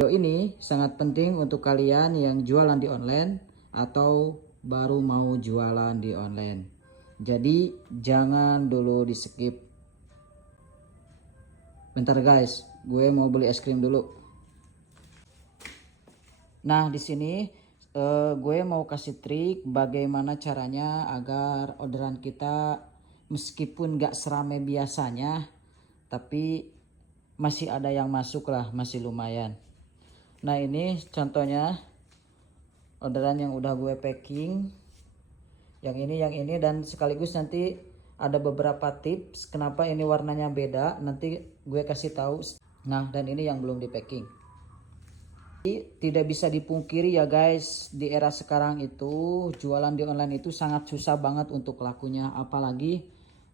Video ini sangat penting untuk kalian yang jualan di online atau baru mau jualan di online. Jadi jangan dulu di skip. Bentar guys, gue mau beli es krim dulu. Nah di sini gue mau kasih trik bagaimana caranya agar orderan kita meskipun gak serame biasanya, tapi masih ada yang masuk lah, masih lumayan. Nah ini contohnya orderan yang udah gue packing, yang ini dan sekaligus nanti ada beberapa tips kenapa ini warnanya beda, nanti gue kasih tahu. Nah dan ini yang belum di packing. Tidak bisa dipungkiri ya guys, di era sekarang itu jualan di online itu sangat susah banget untuk lakunya, apalagi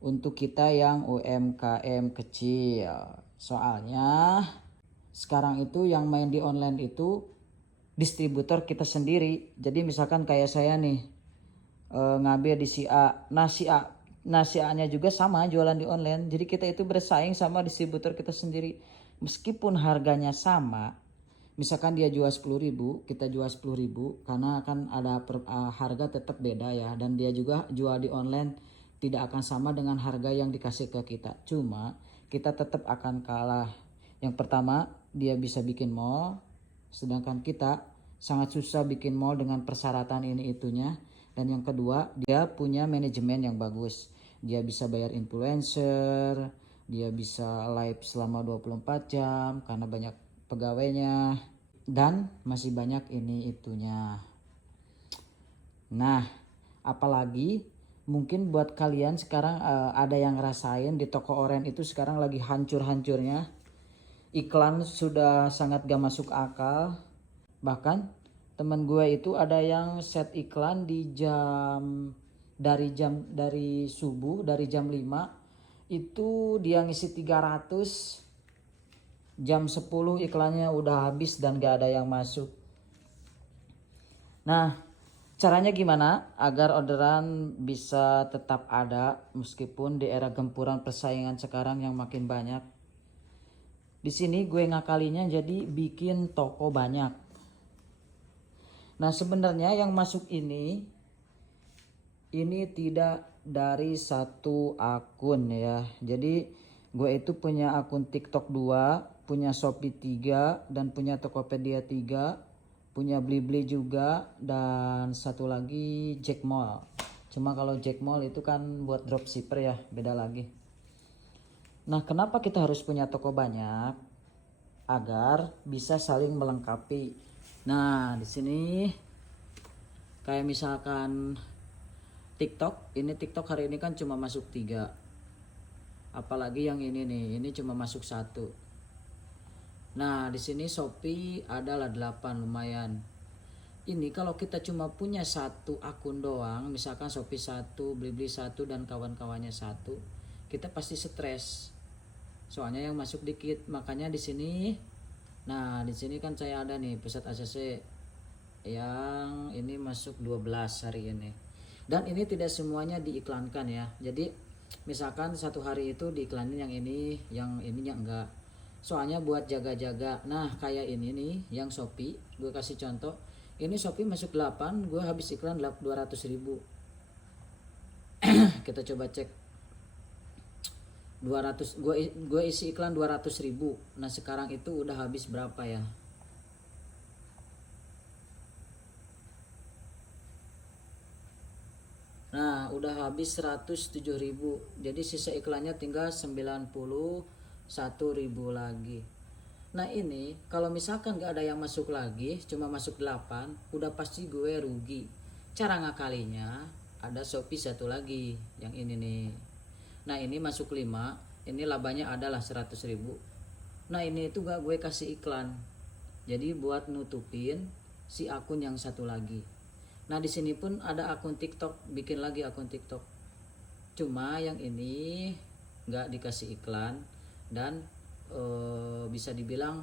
untuk kita yang UMKM kecil. Soalnya sekarang itu yang main di online itu distributor kita sendiri. Jadi misalkan kayak saya nih ngambil di si A, nah si A nya juga sama jualan di online. Jadi kita itu bersaing sama distributor kita sendiri. Meskipun harganya sama, misalkan dia jual 10.000, kita jual 10.000, karena kan ada harga tetap beda ya, dan dia juga jual di online tidak akan sama dengan harga yang dikasih ke kita. Cuma kita tetap akan kalah. Yang pertama, dia bisa bikin mall, sedangkan kita sangat susah bikin mall dengan persyaratan ini itunya. Dan yang kedua, dia punya manajemen yang bagus. Dia bisa bayar influencer, dia bisa live selama 24 jam karena banyak pegawainya, dan masih banyak ini itunya. Nah apalagi mungkin buat kalian sekarang ada yang ngerasain di toko oren itu sekarang lagi hancur-hancurnya, iklan sudah sangat gak masuk akal. Bahkan temen gue itu ada yang set iklan di dari subuh, dari jam 5 itu dia ngisi 300, jam 10 iklannya udah habis dan gak ada yang masuk. Nah caranya gimana agar orderan bisa tetap ada meskipun di era gempuran persaingan sekarang yang makin banyak? Di sini gue ngakalinya jadi bikin toko banyak. Nah sebenarnya yang masuk ini tidak dari satu akun ya. Jadi gue itu punya akun TikTok 2, punya Shopee 3, dan punya Tokopedia 3, punya Blibli juga, dan satu lagi Jack Mall. Cuma kalau Jack Mall itu kan buat dropshipper ya, beda lagi. Nah kenapa kita harus punya toko banyak? Agar bisa saling melengkapi. Nah di sini kayak misalkan TikTok, ini TikTok hari ini kan cuma masuk 3. Apalagi yang ini nih, ini cuma masuk 1. Nah, di sini Shopee adalah 8, lumayan. Ini kalau kita cuma punya satu akun doang, misalkan Shopee 1, Blibli 1, dan kawan-kawannya 1, kita pasti stres. Soalnya yang masuk dikit, makanya di sini. Nah, di sini kan saya ada nih pusat ACC yang ini masuk 12 hari ini. Dan ini tidak semuanya diiklankan ya. Jadi misalkan satu hari itu diiklanin yang ininya enggak. Soalnya buat jaga-jaga. Nah kayak ini nih yang Shopee, gue kasih contoh. Ini Shopee masuk 8, gue habis iklan 200.000. Kita coba cek 200, gue isi iklan 200.000. Nah sekarang itu udah habis berapa ya? Nah udah habis 107.000. Jadi sisa iklannya tinggal 91.000 lagi. Nah ini kalau misalkan gak ada yang masuk lagi, cuma masuk 8, udah pasti gue rugi. Cara ngakalinya ada Shopee satu lagi, yang ini nih. Nah ini masuk 5, ini labanya adalah 100.000. Nah ini itu gak gue kasih iklan, jadi buat nutupin si akun yang satu lagi. Nah di sini pun ada akun TikTok, bikin lagi akun TikTok. Cuma yang ini nggak dikasih iklan, dan bisa dibilang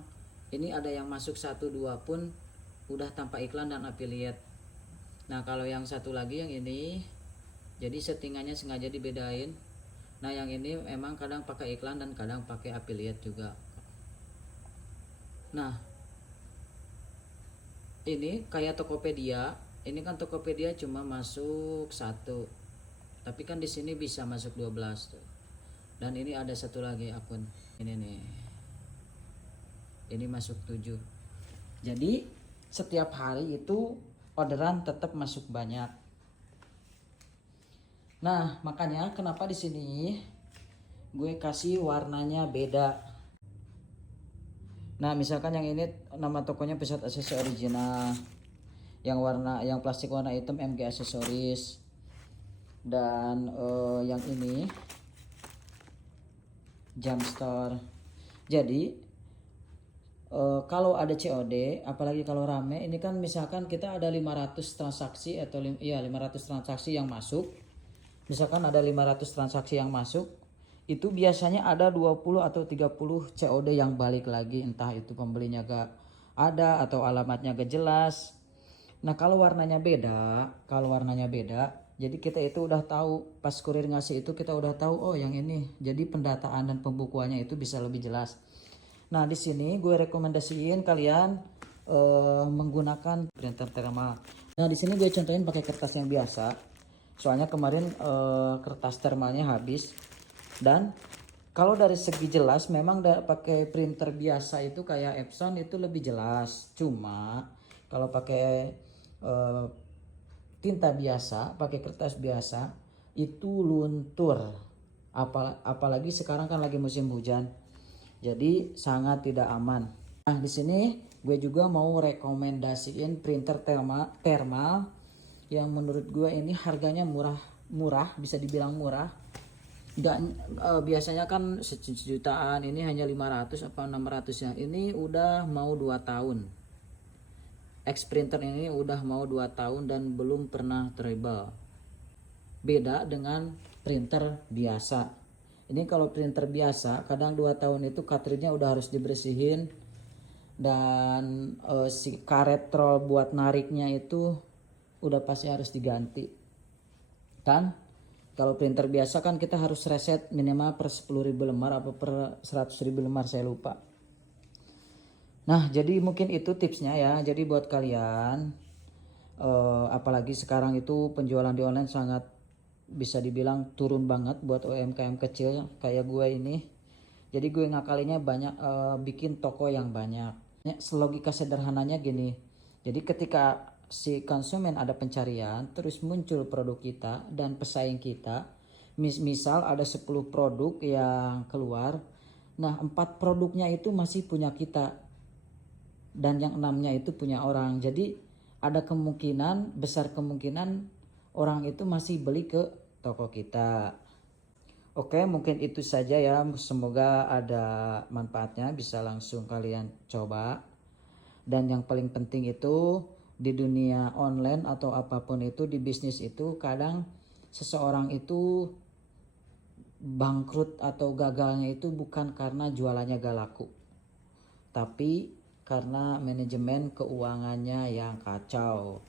ini ada yang masuk 1-2 pun udah tanpa iklan dan affiliate. Nah kalau yang satu lagi yang ini, jadi settingannya sengaja dibedain. Nah yang ini emang kadang pakai iklan dan kadang pakai affiliate juga. Nah ini kayak Tokopedia. Ini kan Tokopedia cuma masuk satu, tapi kan di sini bisa masuk 12 tuh. Dan ini ada satu lagi akun ini nih, ini masuk 7. Jadi setiap hari itu orderan tetap masuk banyak. Nah makanya kenapa di sini gue kasih warnanya beda. Nah misalkan yang ini nama tokonya Pesawat Aksesoris Original, yang plastik warna hitam MG Aksesoris, dan yang ini Jamstore. Jadi kalau ada COD, apalagi kalau rame, ini kan misalkan kita ada 500 transaksi atau 500 transaksi yang masuk. Misalkan ada 500 transaksi yang masuk, itu biasanya ada 20 atau 30 COD yang balik lagi, entah itu pembelinya gak ada atau alamatnya gak jelas. Nah kalau warnanya beda, jadi kita itu udah tahu, pas kurir ngasih itu kita udah tahu, oh yang ini. Jadi pendataan dan pembukuannya itu bisa lebih jelas. Nah di sini gue rekomendasiin kalian menggunakan printer thermal. Nah di sini gue contohin pakai kertas yang biasa. Soalnya kemarin kertas thermalnya habis. Dan kalau dari segi jelas memang pakai printer biasa itu kayak Epson itu lebih jelas. Cuma kalau pakai tinta biasa, pakai kertas biasa itu luntur. Apalagi sekarang kan lagi musim hujan. Jadi sangat tidak aman. Nah, di sini gue juga mau rekomendasiin printer thermal yang menurut gue ini harganya murah, bisa dibilang murah. Dan biasanya kan sejutaan, ini hanya 500 apa 600 ya. Ini udah mau 2 tahun. X printer ini udah mau 2 tahun dan belum pernah trouble. Beda dengan printer biasa. Ini kalau printer biasa kadang 2 tahun itu cartridge-nya udah harus dibersihin, dan si karet roll buat nariknya itu udah pasti harus diganti. Kan kalau printer biasa kan kita harus reset minimal per 10.000 lemar apa per 100.000 lemar, saya lupa. Nah jadi mungkin itu tipsnya ya. Jadi buat kalian apalagi sekarang itu penjualan di online sangat bisa dibilang turun banget buat UMKM kecil kayak gue ini. Jadi gue ngakalinya banyak bikin toko yang banyak. Logika sederhananya gini. Jadi ketika si konsumen ada pencarian, terus muncul produk kita dan pesaing kita. Misal ada 10 produk yang keluar. Nah 4 produknya itu masih punya kita. Dan yang 6-nya itu punya orang. Jadi ada besar kemungkinan orang itu masih beli ke toko kita. Oke, mungkin itu saja ya. Semoga ada manfaatnya, bisa langsung kalian coba. Dan yang paling penting itu di dunia online atau apapun itu, di bisnis itu kadang seseorang itu bangkrut atau gagalnya itu bukan karena jualannya gak laku, tapi karena manajemen keuangannya yang kacau.